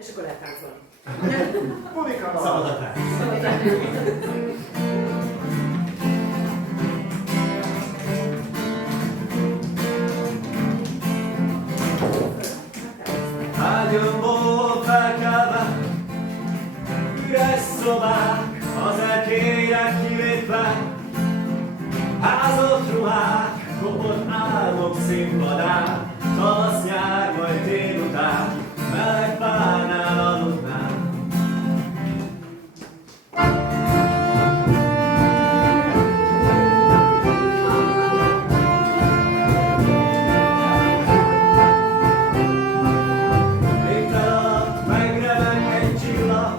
És akkor lehet táncolni. Szabad a tánc. Ágyomból felkelve, üres szobák, az erkélyek kivétve, házott ruhák, kopott álmok színpadán, tavasz, nyár, majd tél után, meleg párnál aludnám. Léptel alatt megremeg egy csillag,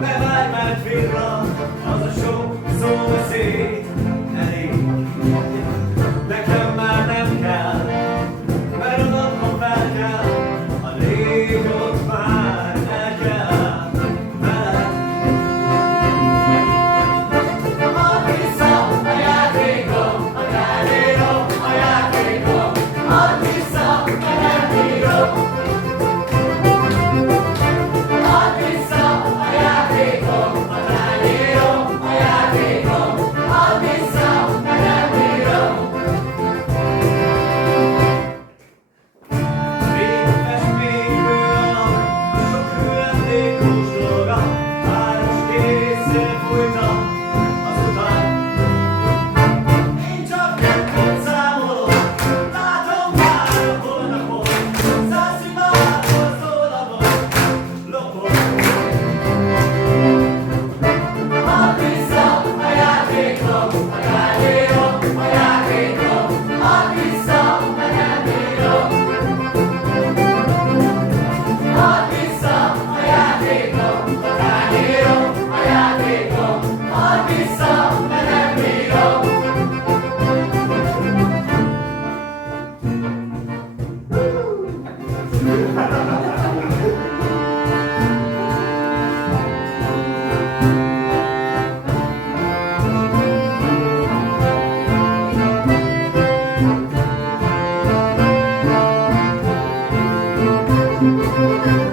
ne várj, mert virra, az a sok szóbeszéd elég. Nekem már nem kell, mert a napon fel kell, a rég ott már el kell veled. Add vissza a játékom, a kávérom, a játékom, add vissza, mert nem bírom. Add vissza a játékom, a tányérom, a játékom, add vissza, mert nem bírom. Rég festménykő alak, sok hüllendékos dolga, város készre fújta az utat. Én csak neked számolok, látom már a holnapot, Zanzibárból szól a bot, lopott. Add vissza a játékom, a kávérom, a játékom, add vissza, mert nem bírom. Add vissza a játékom, a tányérom, a játékom, add vissza, mert nem bírom. Thank you.